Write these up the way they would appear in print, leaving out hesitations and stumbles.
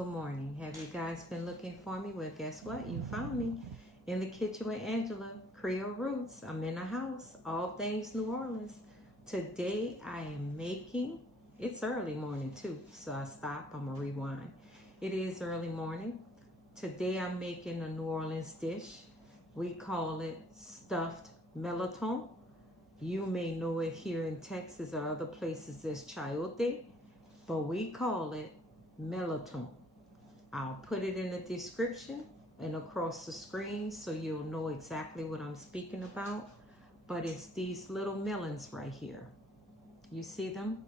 good morning. Have you guys been looking for me? Well, guess what? You found me in the kitchen with Angela, Creole Roots. I'm in the house, all things New Orleans. Today I am making, it's early morning too, so I stop, I'm gonna rewind. It is early morning. Today I'm making a New Orleans dish. We call it stuffed mirliton. You may know it here in Texas or other places as chayote, but we call it mirliton. I'll put it in the description and across the screen so you'll know exactly what I'm speaking about. But it's these little melons right here. You see them?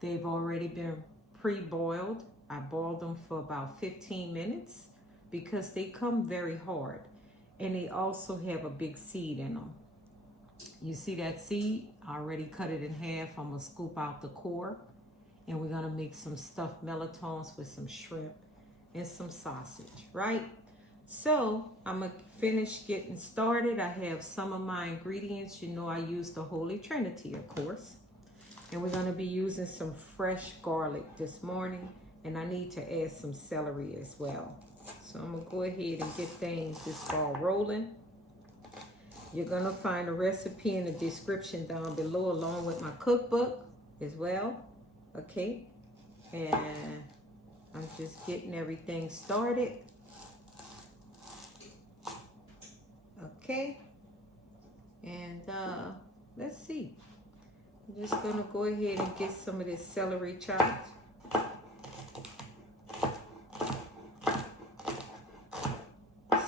They've already been pre-boiled. I boiled them for about 15 minutes because they come very hard. And they also have a big seed in them. You see that seed? I already cut it in half. I'm gonna scoop out the core. And we're gonna make some stuffed mirlitons with some shrimp and some sausage, right? So I'm gonna finish getting started. I have some of my ingredients. You know I use the Holy Trinity, of course. And we're gonna be using some fresh garlic this morning. And I need to add some celery as well. So I'm gonna go ahead and get this ball rolling. You're gonna find a recipe in the description down below along with my cookbook as well. Okay, and I'm just getting everything started. Okay, and let's see. I'm just gonna go ahead and get some of this celery chopped.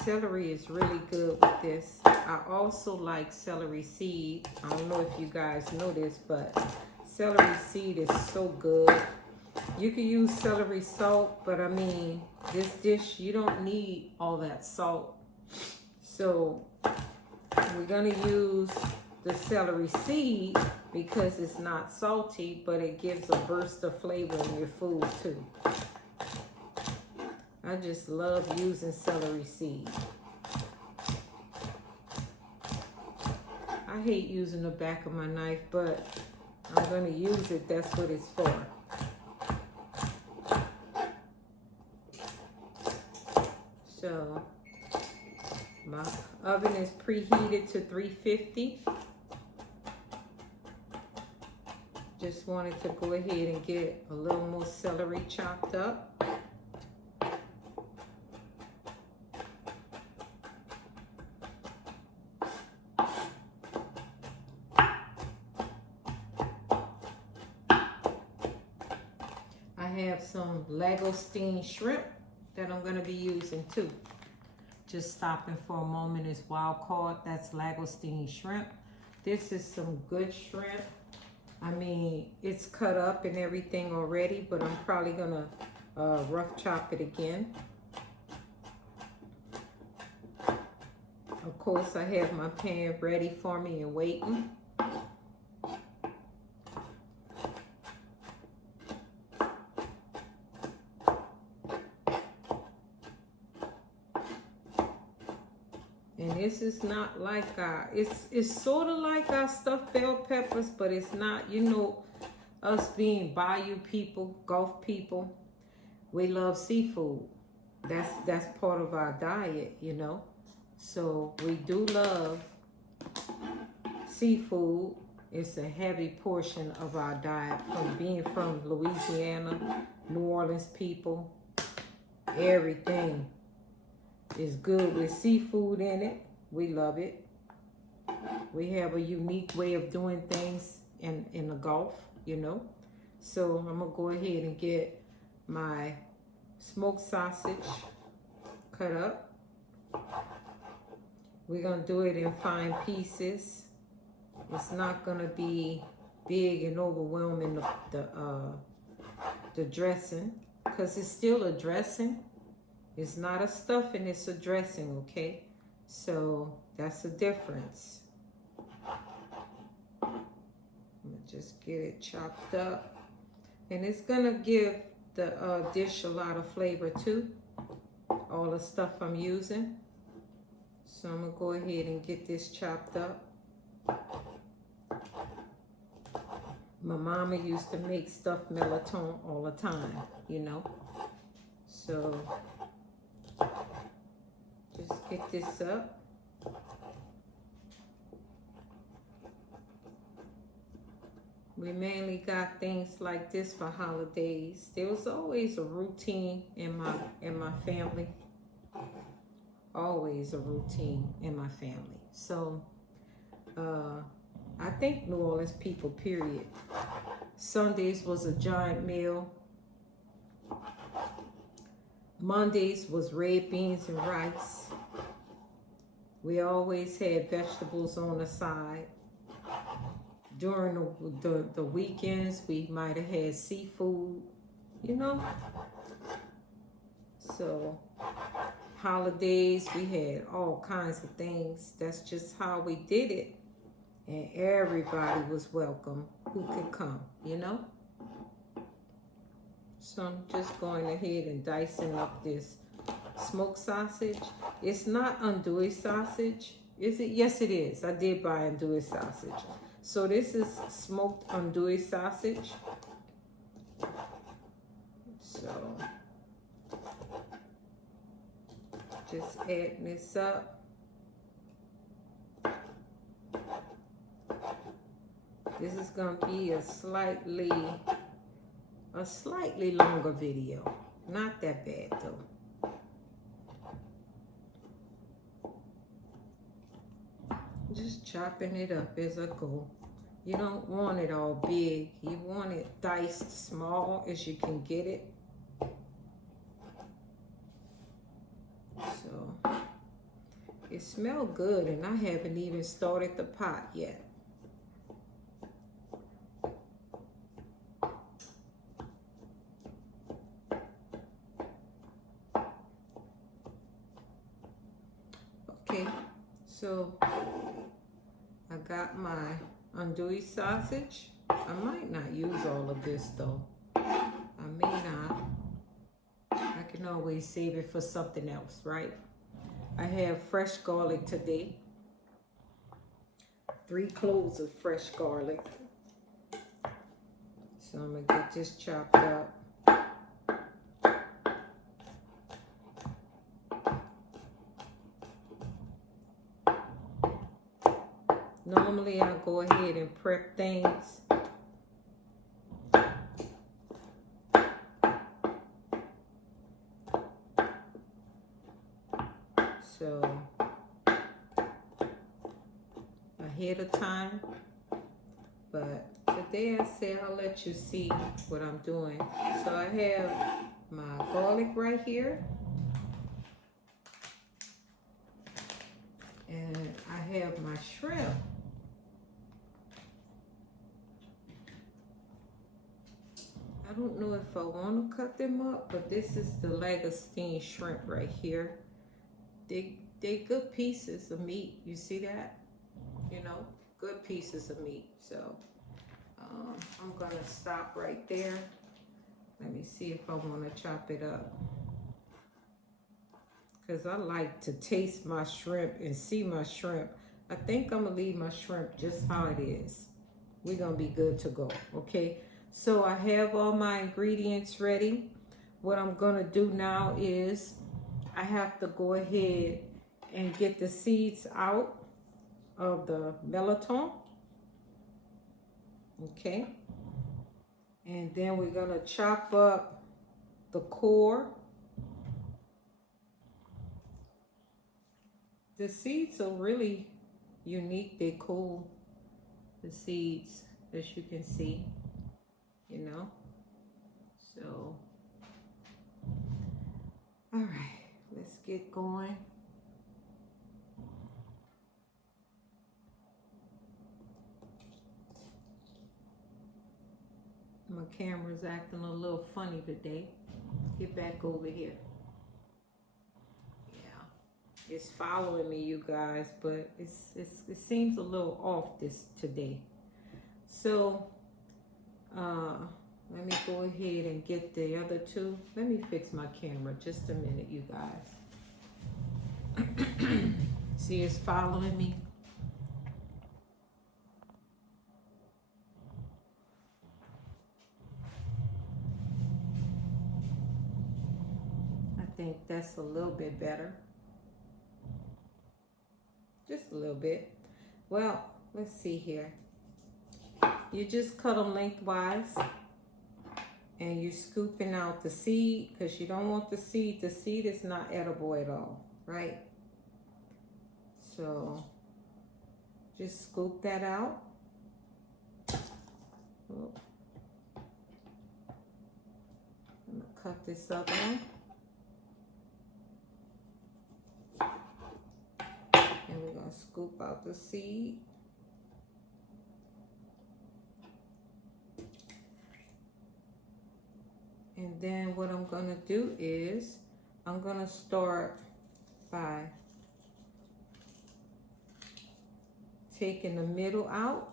Celery is really good with this. I also like celery seed. I don't know if you guys know this, but celery seed is so good. You can use celery salt, but I mean, this dish, you don't need all that salt. So we're gonna use the celery seed because it's not salty, but it gives a burst of flavor in your food too. I just love using celery seed. I hate using the back of my knife, but I'm gonna use it, that's what it's for. So, my oven is preheated to 350. Just wanted to go ahead and get a little more celery chopped up. I have some langoustine shrimp that I'm going to be using too. Just stopping for a moment is wild caught. That's langoustine shrimp. This is some good shrimp. I mean, it's cut up and everything already, but I'm probably going to rough chop it again. Of course, I have my pan ready for me and waiting. And this is not like our, it's sort of like our stuffed bell peppers, but it's not, you know, us being bayou people, Gulf people, we love seafood. That's part of our diet, you know. So we do love seafood. It's a heavy portion of our diet from being from Louisiana, New Orleans people, everything is good with seafood in it. We love it. We have a unique way of doing things in the Gulf, you know. So I'm gonna go ahead and get my smoked sausage cut up. We're gonna do it in fine pieces. It's not gonna be big and overwhelming the dressing, because it's still a dressing. It's not a stuffing, it's a dressing, okay? So that's the difference. I'm gonna just get it chopped up. And it's gonna give the dish a lot of flavor too, all the stuff I'm using. So I'm gonna go ahead and get this chopped up. My mama used to make stuffed mirliton all the time, you know. So just get this up. We mainly got things like this for holidays. There was always a routine in my family. Always a routine in my family. So I think New Orleans people, period. Sundays was a giant meal. Mondays was red beans and rice. We always had vegetables on the side. During the weekends, we might have had seafood, you know. So holidays, we had all kinds of things. That's just how we did it. And everybody was welcome who could come, you know. So I'm just going ahead and dicing up this smoked sausage. It's not andouille sausage, is it? Yes, it is. I did buy andouille sausage. So this is smoked andouille sausage. So just adding this up. This is going to be a slightly longer video. Not that bad though. Just chopping it up as I go. You don't want it all big. You want it diced small as you can get it. So it smells good, and I haven't even started the pot yet. Okay, so I got my andouille sausage. I might not use all of this though. I may not. I can always save it for something else, right? I have fresh garlic today. 3 cloves of fresh garlic. So I'm gonna get this chopped up. Normally I go ahead and prep things. So ahead of time, but today I said I'll let you see what I'm doing. So I have my garlic right here, and I have my shrimp. I don't know if I want to cut them up, but this is the Lagostine shrimp right here. They good pieces of meat. You see that? You know, good pieces of meat. So I'm gonna stop right there. Let me see if I want to chop it up, because I like to taste my shrimp and see my shrimp. I think I'm gonna leave my shrimp just how it is. We're gonna be good to go. Okay, so I have all my ingredients ready. What I'm gonna do now is I have to go ahead and get the seeds out of the mirliton. Okay. And then we're gonna chop up the core. The seeds are really unique. They're cool. The seeds, as you can see, you know. So, all right, let's get going. My camera's acting a little funny today. Get back over here. Yeah, it's following me, you guys, but it seems a little off today. So let me go ahead and get the other two. Let me fix my camera just a minute, you guys. See, it's following me. think that's a little bit better. Just a little bit. Well, let's see here. You just cut them lengthwise. And you're scooping out the seed because you don't want the seed. The seed is not edible at all, right? So just scoop that out. I'm gonna cut this other one. And we're gonna scoop out the seed. And then what I'm gonna do is I'm gonna start by taking the middle out,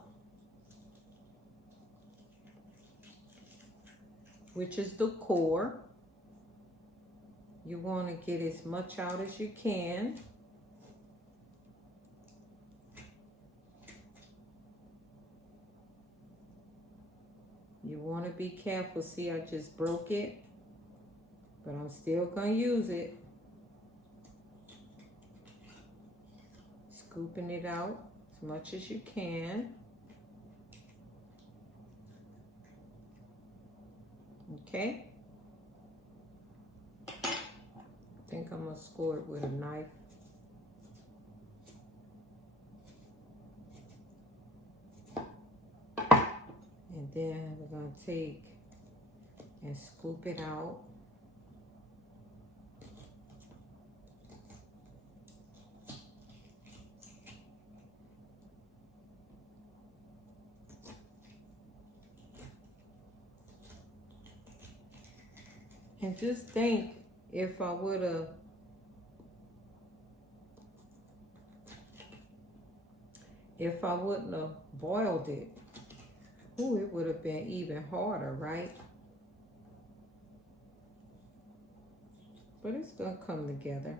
which is the core. You want to get as much out as you can. You want to be careful. See, I just broke it, but I'm still going to use it. Scooping it out as much as you can. Okay. I think I'm going to score it with a knife. And then we're going to take and scoop it out. And just think, if I would have wouldn't have boiled it, ooh, it would have been even harder, right? But it's gonna come together.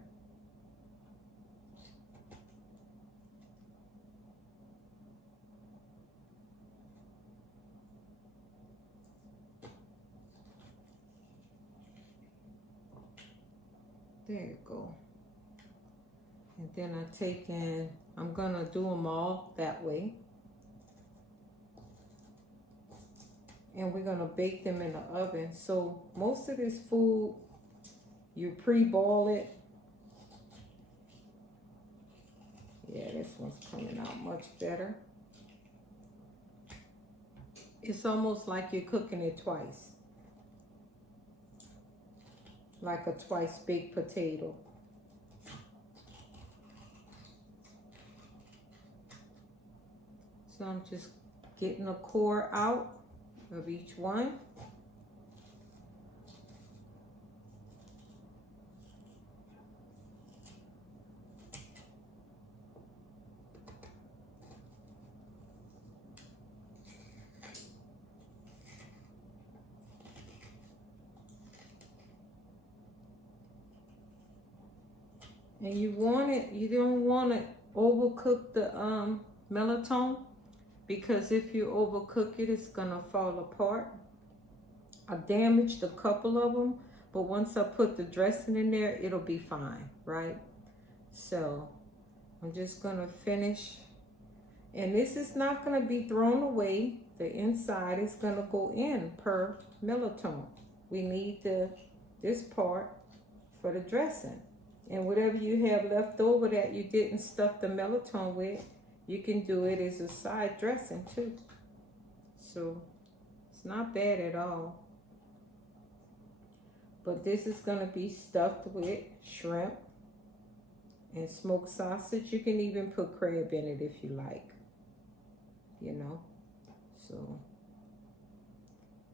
There you go. And then I take and I'm gonna do them all that way. And we're gonna bake them in the oven. So most of this food, you pre-boil it. Yeah, this one's coming out much better. It's almost like you're cooking it twice. Like a twice baked potato. So I'm just getting the core out of each one. And you don't want to overcook the mirliton, because if you overcook it, it's gonna fall apart. I damaged a couple of them, but once I put the dressing in there, it'll be fine, right? So I'm just gonna finish. And this is not gonna be thrown away. The inside is gonna go in per mirliton. We need this part for the dressing. And whatever you have left over that you didn't stuff the mirliton with, you can do it as a side dressing too. So it's not bad at all. But this is going to be stuffed with shrimp and smoked sausage. You can even put crab in it if you like, you know. So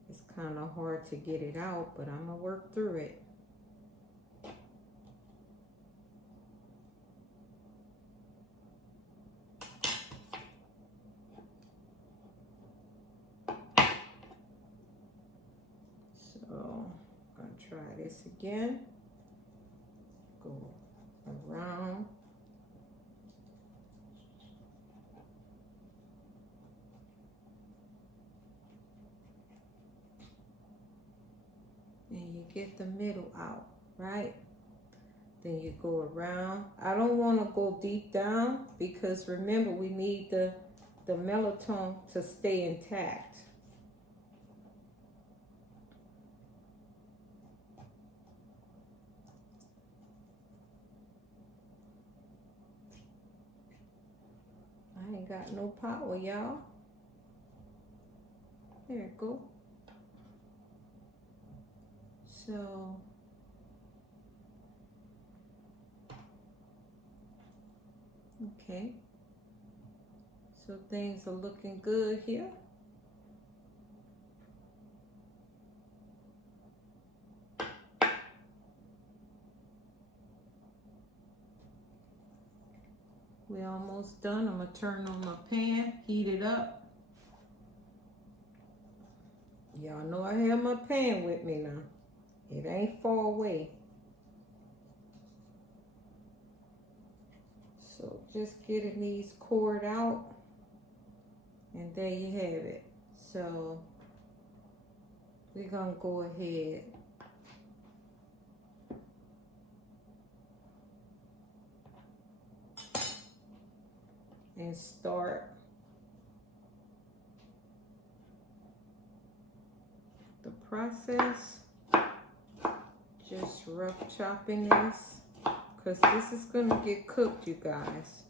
it's kind of hard to get it out, but I'm going to work through it. Try this again. Go around. And you get the middle out, right? Then you go around. I don't want to go deep down because remember we need the mirliton to stay intact. I ain't got no power, y'all. There it go. So okay. So things are looking good here. We're almost done. I'm gonna turn on my pan, heat it up. Y'all know I have my pan with me now. It ain't far away. So just getting these poured out. And there you have it. So we're gonna go ahead and start the process. Just rough chopping this because this is gonna get cooked, you guys.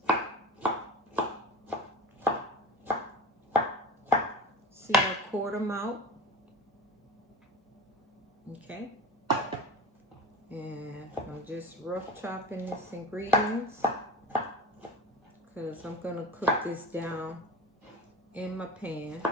See, I poured them out. Okay. And I'm just rough chopping this ingredients because I'm gonna cook this down in my pan.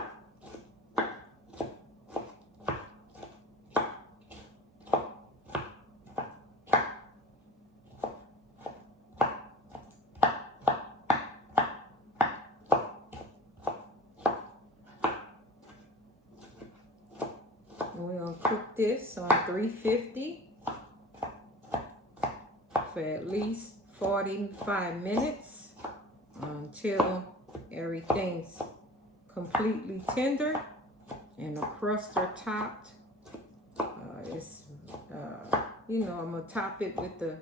And we're gonna cook this on 350 for at least 45 minutes until everything's completely tender and the crusts are topped. You know, I'm gonna top it with the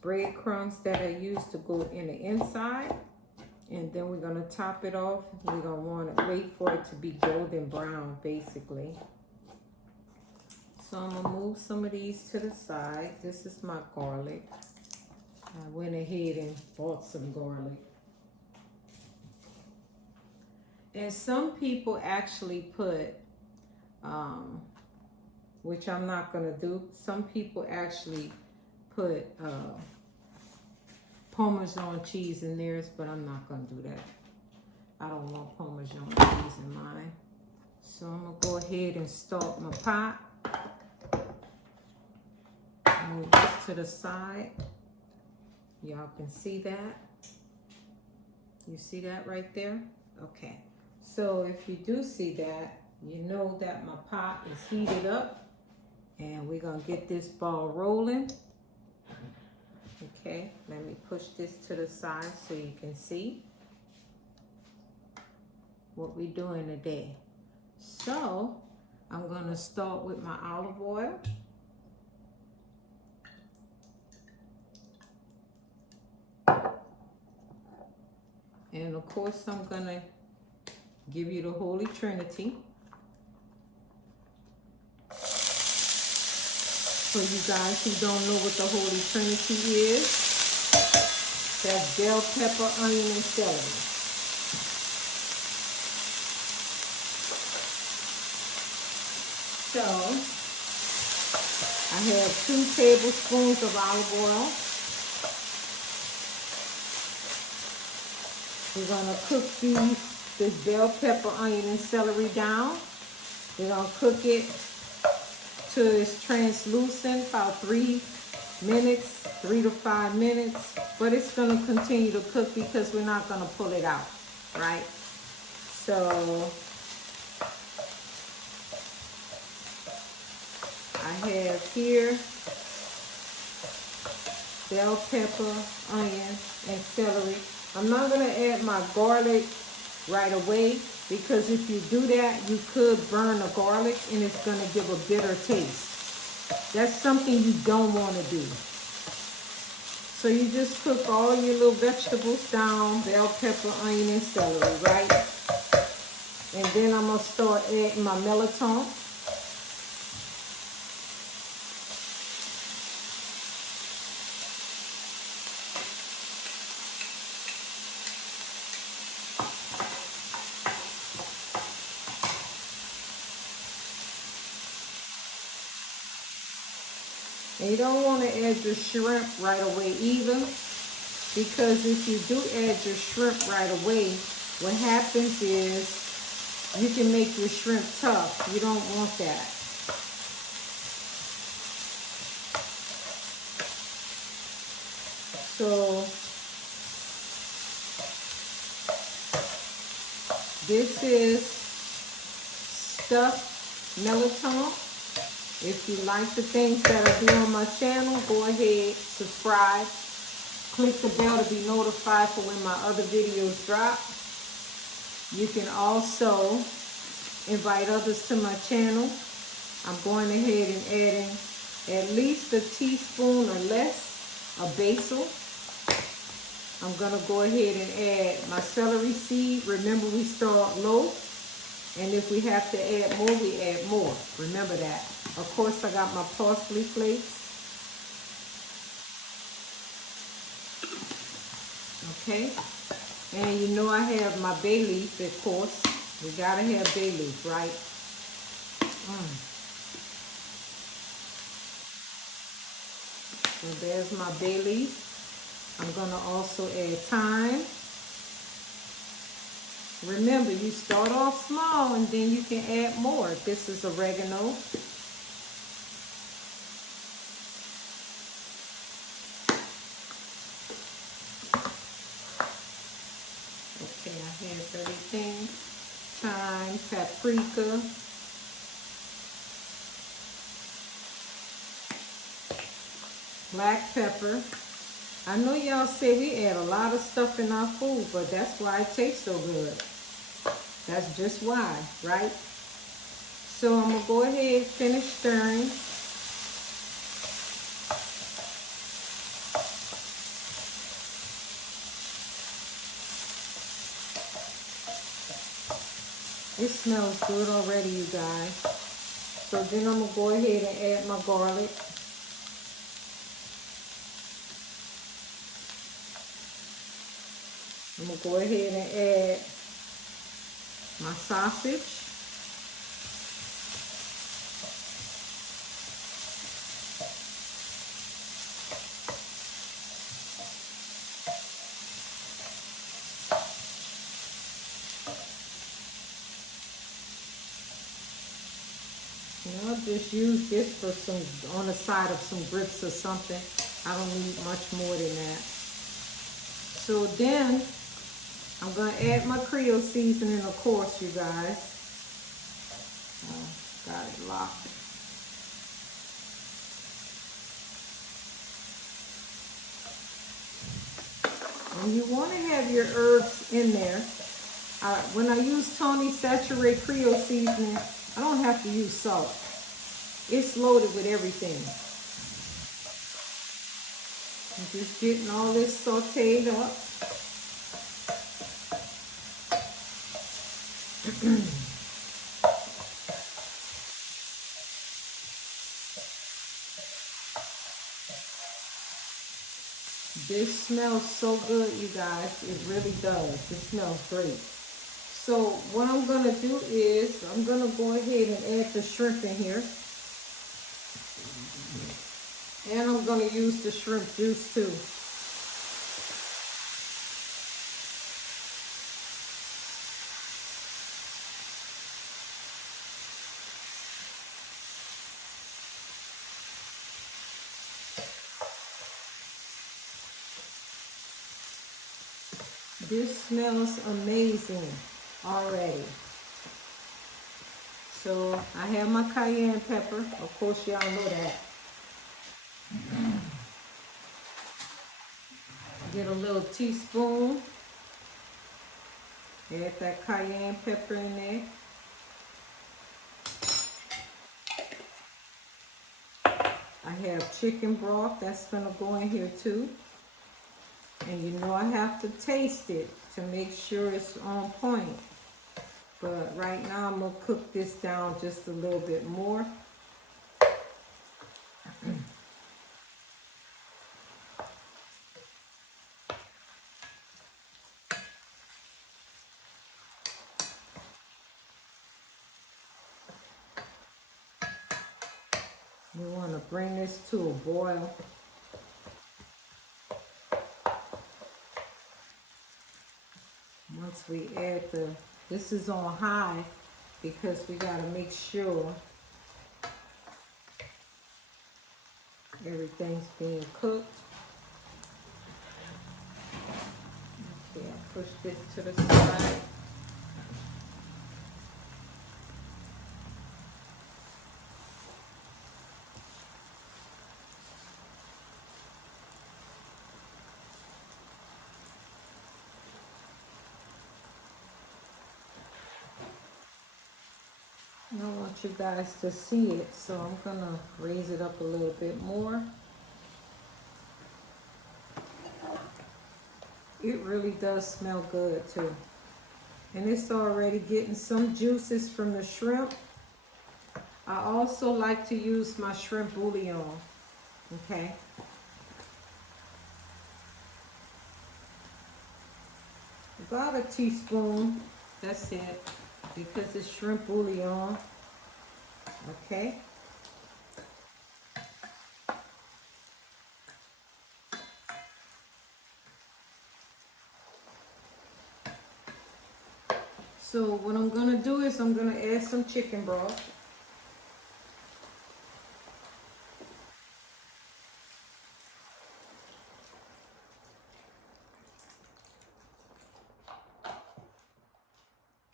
breadcrumbs that I used to go in the inside, and then we're gonna top it off. We're gonna want to wait for it to be golden brown, basically. So I'm gonna move some of these to the side. This is my garlic. I went ahead and bought some garlic. And some people actually put, which I'm not gonna do, some people actually put Parmesan cheese in theirs, but I'm not gonna do that. I don't want Parmesan cheese in mine. So I'm gonna go ahead and start my pot. Move this to the side. Y'all can see that. You see that right there? Okay. So if you do see that, you know that my pot is heated up and we're gonna get this ball rolling. Okay, let me push this to the side so you can see what we're doing today. So I'm gonna start with my olive oil. And of course, I'm gonna give you the Holy Trinity. For you guys who don't know what the Holy Trinity is, that's bell pepper, onion, and celery. So, I have 2 tablespoons of olive oil. We're gonna cook this bell pepper, onion, and celery down. We're gonna cook it till it's translucent, about 3 minutes, 3 to 5 minutes. But it's gonna continue to cook because we're not gonna pull it out, right? So I have here bell pepper, onion, and celery. I'm not gonna add my garlic right away because if you do that, you could burn the garlic and it's gonna give a bitter taste. That's something you don't wanna do. So you just cook all your little vegetables down, bell pepper, onion, and celery, right? And then I'm going to start adding my mirliton. And you don't want to add your shrimp right away either, because if you do add your shrimp right away, what happens is you can make your shrimp tough. You don't want that. So this is stuffed mirliton. If you like the things that I do on my channel, go ahead, subscribe, click the bell to be notified for when my other videos drop. You can also invite others to my channel. I'm going ahead and adding at least a teaspoon or less of basil. I'm going to go ahead and add my celery seed. Remember, we start low, and if we have to add more, we add more. Remember that. Of course, I got my parsley flakes. Okay. And you know I have my bay leaf, of course. We gotta have bay leaf, right? So there's my bay leaf. I'm gonna also add thyme. Remember, you start off small and then you can add more. This is oregano. Okay, I have everything. Thyme, paprika. Black pepper. I know y'all say we add a lot of stuff in our food, but that's why it tastes so good. That's just why, right? So I'm going to go ahead and finish stirring. It smells good already, you guys. So then I'm going to go ahead and add my garlic. I'm going to go ahead and add my sausage. And I'll just use this for some, on the side of some grits or something. I don't need much more than that. So then, I'm going to add my Creole seasoning, of course, you guys. Oh, got it locked. And you want to have your herbs in there. When I use Tony Saturated Creole seasoning, I don't have to use salt. It's loaded with everything. I'm just getting all this sauteed up. This smells so good, you guys. It really does. It smells great. So what I'm going to do is I'm going to go ahead and add the shrimp in here. And I'm going to use the shrimp juice too. This smells amazing already. So I have my cayenne pepper. Of course, y'all know that. Get a little teaspoon. Add that cayenne pepper in there. I have chicken broth. That's going to go in here too. And you know I have to taste it to make sure it's on point. But right now I'm gonna cook this down just a little bit more. We want to bring this to a boil. Once we add this is on high because we got to make sure everything's being cooked. Okay, I'll push this to the side. I want you guys to see it, so I'm gonna raise it up a little bit more. It really does smell good too. And it's already getting some juices from the shrimp. I also like to use my shrimp bouillon, okay? About a teaspoon, that's it, because it's shrimp bouillon, okay? So what I'm gonna do is I'm gonna add some chicken broth.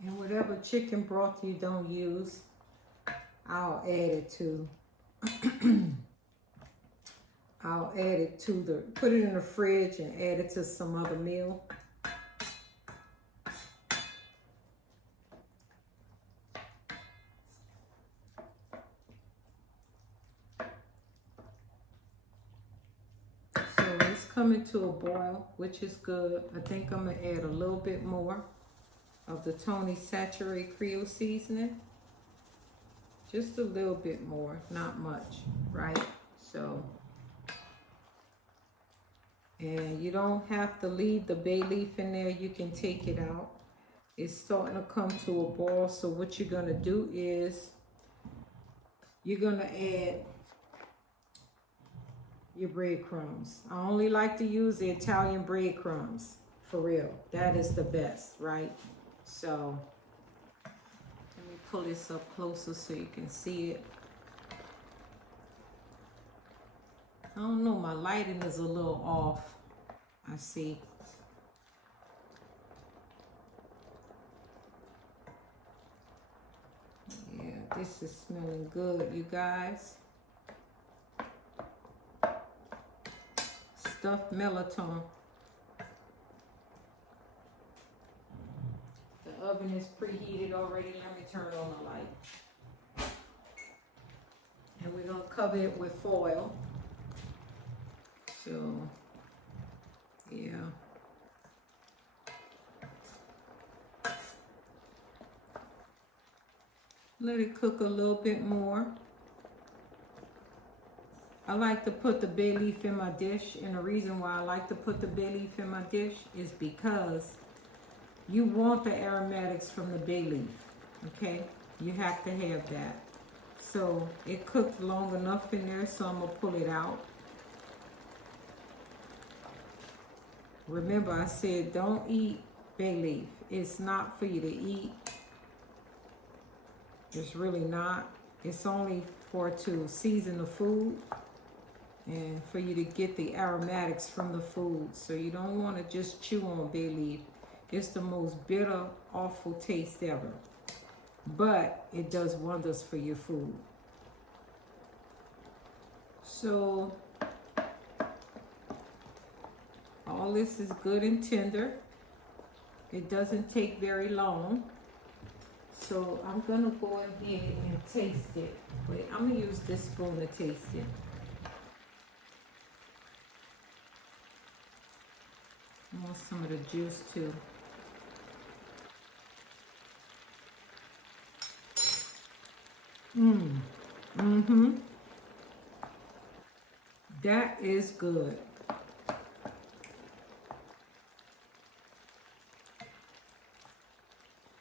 And whatever chicken broth you don't use, I'll add it to, put it in the fridge and add it to some other meal. So it's coming to a boil, which is good. I think I'm gonna add a little bit more of the Tony saturated Creole seasoning. Just a little bit more, not much, right? So, and you don't have to leave the bay leaf in there. You can take it out. It's starting to come to a boil. So what you're gonna do is you're gonna add your breadcrumbs. I only like to use the Italian breadcrumbs, for real. That is the best, right? So let me pull this up closer so you can see it. I don't know, my lighting is a little off. I see. Yeah, this is smelling good, you guys. Stuffed mirliton. The oven is preheated already. Let me turn on the light. And we're gonna cover it with foil. So, yeah. Let it cook a little bit more. I like to put the bay leaf in my dish, and the reason why I like to put the bay leaf in my dish is because you want the aromatics from the bay leaf, okay? You have to have that. So it cooked long enough in there, so I'm gonna pull it out. Remember, I said don't eat bay leaf. It's not for you to eat. It's really not. It's only to season the food and for you to get the aromatics from the food. So you don't want to just chew on bay leaf. It's the most bitter, awful taste ever. But it does wonders for your food. So all this is good and tender. It doesn't take very long. So I'm gonna go ahead and taste it. Wait, I'm gonna use this spoon to taste it. I want some of the juice too. That is good.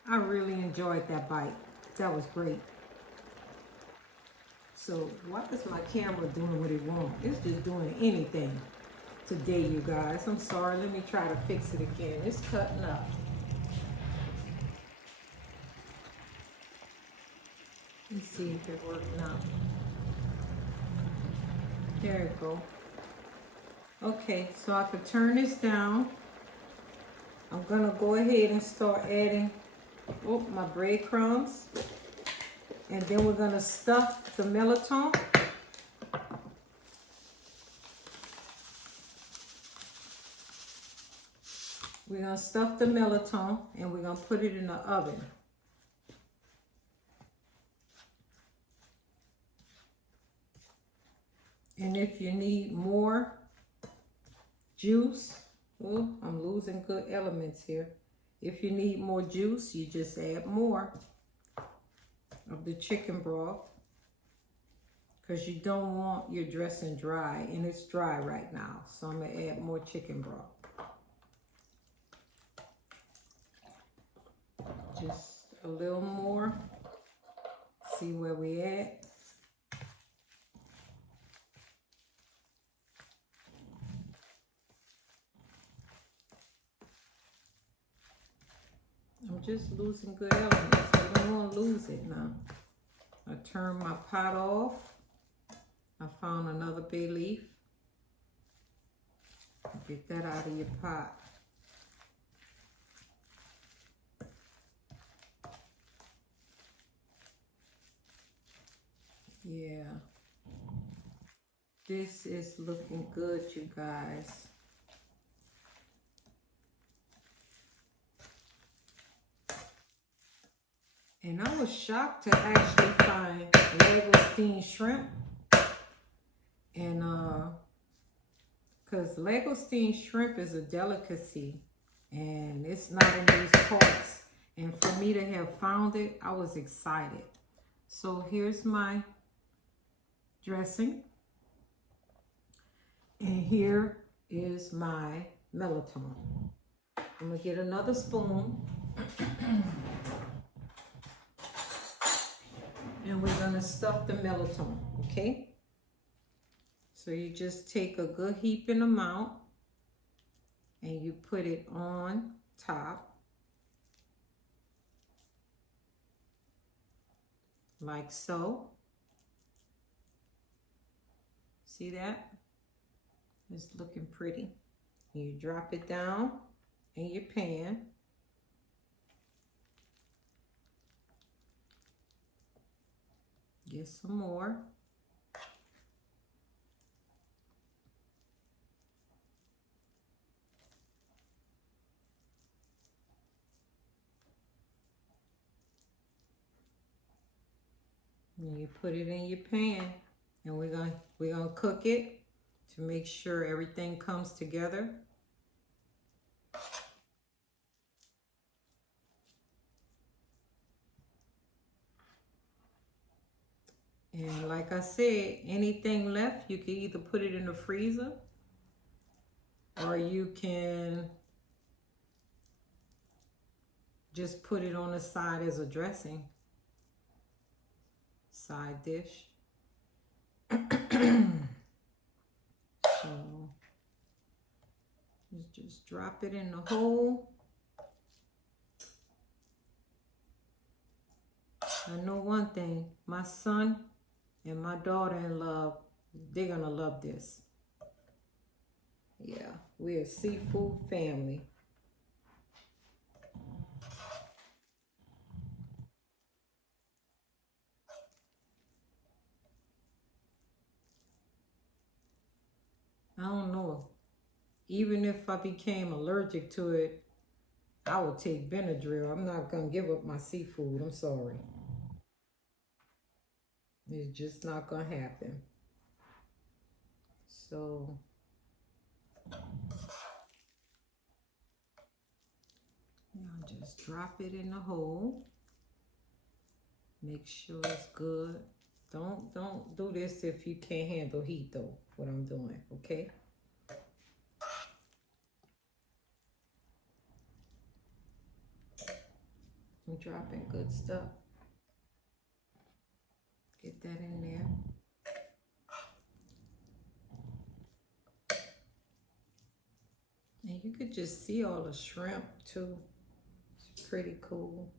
I really enjoyed that bite. That was great. So why is my camera doing what it wants? It's just doing anything today, you guys. I'm sorry. Let me try to fix it again. It's cutting up. Let's see if it works now. There it go. Okay, so I could turn this down. I'm gonna go ahead and start adding my breadcrumbs. And then we're gonna stuff the mirliton. We're gonna stuff the mirliton and we're gonna put it in the oven. And if you need more juice, I'm losing good elements here. If you need more juice, you just add more of the chicken broth, because you don't want your dressing dry, and it's dry right now. So I'm gonna add more chicken broth. Just a little more. See where we at. I'm just losing good elements. I don't want to lose it now. I turned my pot off. I found another bay leaf. Get that out of your pot. Yeah. This is looking good, you guys. And I was shocked to actually find langoustine shrimp. And because langoustine shrimp is a delicacy and it's not in these parts. And for me to have found it, I was excited. So here's my dressing. And here is my mirliton. I'm gonna get another spoon. And we're gonna stuff the mirliton, okay? So you just take a good heaping amount and you put it on top. Like so. See that? It's looking pretty. You drop it down in your pan. Get some more. And you put it in your pan, and we're gonna cook it to make sure everything comes together. And like I said, anything left, you can either put it in the freezer or you can just put it on the side as a dressing. Side dish. So just drop it in the hole. I know one thing, my son and my daughter-in-law, they're gonna love this. Yeah, we're a seafood family. I don't know. Even if I became allergic to it, I would take Benadryl. I'm not gonna give up my seafood. I'm sorry. It's just not gonna happen. So Just drop it in the hole. Make sure it's good. Don't do this if you can't handle heat though, what I'm doing, okay? I'm dropping good stuff. Get that in there. And you could just see all the shrimp too. It's pretty cool.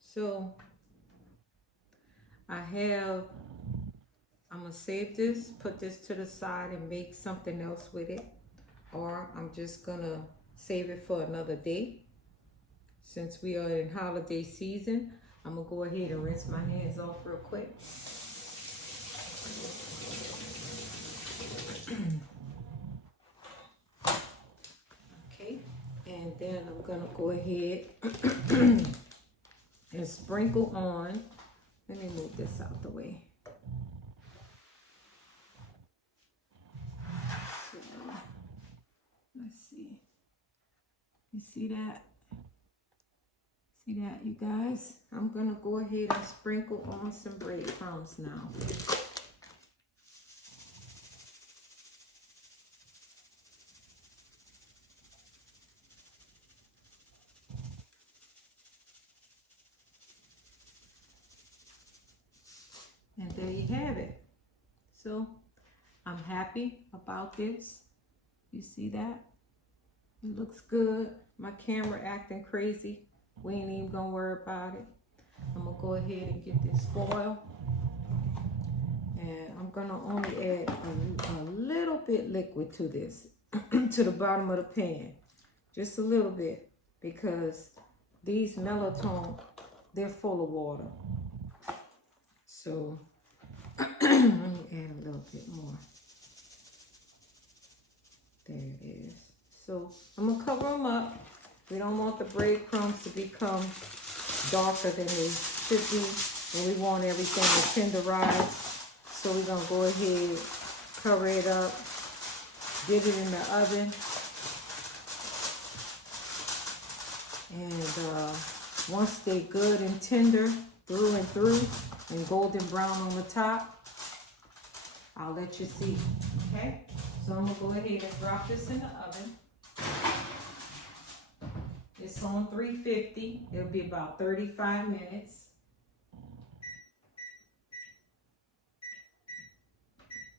So I'm gonna save this, put this to the side and make something else with it. Or I'm just gonna save it for another day. Since we are in holiday season, I'm gonna go ahead and rinse my hands off real quick. Okay, and then I'm gonna go ahead and sprinkle on. Let me move this out the way. So, let's see. You see that? See that, you guys? I'm gonna go ahead and sprinkle on some breadcrumbs now. And there you have it. So I'm happy about this. You see that? It looks good. My camera acting crazy. We ain't even gonna worry about it. I'm gonna go ahead and get this foil. And I'm gonna only add a little bit liquid to this, to the bottom of the pan. Just a little bit, because these mirlitons, they're full of water. So let me add a little bit more. There it is. So I'm gonna cover them up. We don't want the breadcrumbs to become darker than they should be, and we want everything to tenderize. So we're gonna go ahead, cover it up, get it in the oven, and once they're good and tender through and through and golden brown on the top, I'll let you see. Okay, so I'm gonna go ahead and drop this in the oven. It's on 350. It'll be about 35 minutes.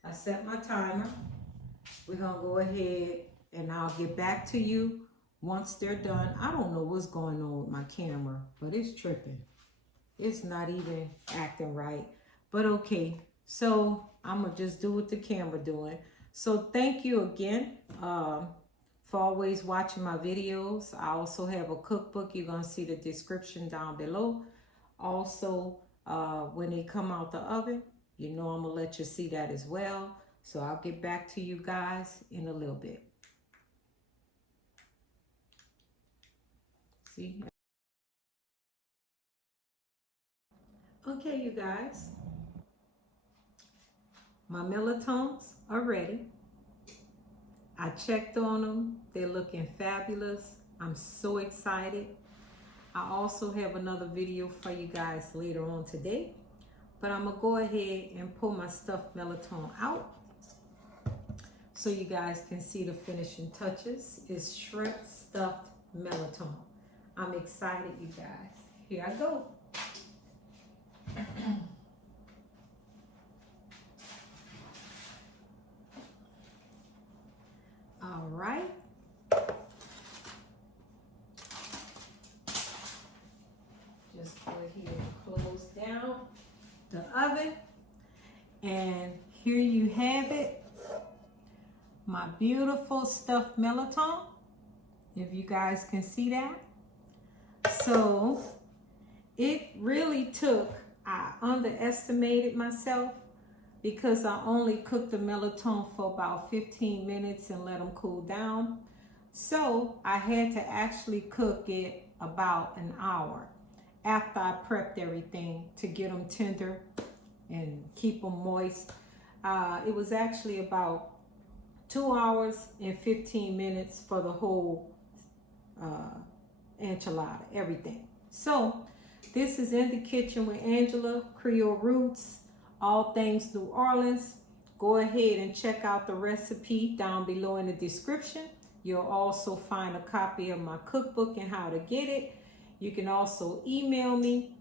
I set my timer. We're gonna go ahead and I'll get back to you once they're done. I don't know what's going on with my camera, but it's tripping. It's not even acting right. But okay, so I'm gonna just do what the camera doing. So thank you again for always watching my videos. I also have a cookbook. You're gonna see the description down below. Also, when they come out the oven, you know I'm gonna let you see that as well. So I'll get back to you guys in a little bit. See? Okay, you guys. My mirlitons are ready. I checked on them. They're looking fabulous. I'm so excited. I also have another video for you guys later on today. But I'm going to go ahead and pull my stuffed mirliton out so you guys can see the finishing touches. It's shrimp stuffed mirliton. I'm excited, you guys. Here I go. All right. Just go ahead and close down the oven. And here you have it. My beautiful stuffed mirliton. If you guys can see that. So it really took, I underestimated myself because I only cooked the mirliton for about 15 minutes and let them cool down. So I had to actually cook it about an hour after I prepped everything to get them tender and keep them moist. It was actually about 2 hours and 15 minutes for the whole enchilada, everything. So this is In the Kitchen with Angela, Creole Roots, all things New Orleans. Go ahead and check out the recipe down below in the description. You'll also find a copy of my cookbook and how to get it. You can also email me.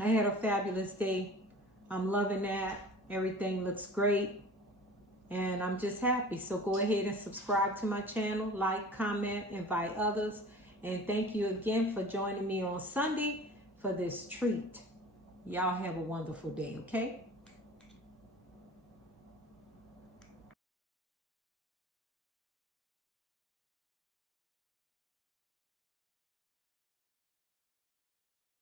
I had a fabulous day. I'm loving that. Everything looks great. And I'm just happy. So go ahead and subscribe to my channel, like, comment, invite others. And thank you again for joining me on Sunday for this treat. Y'all have a wonderful day, okay?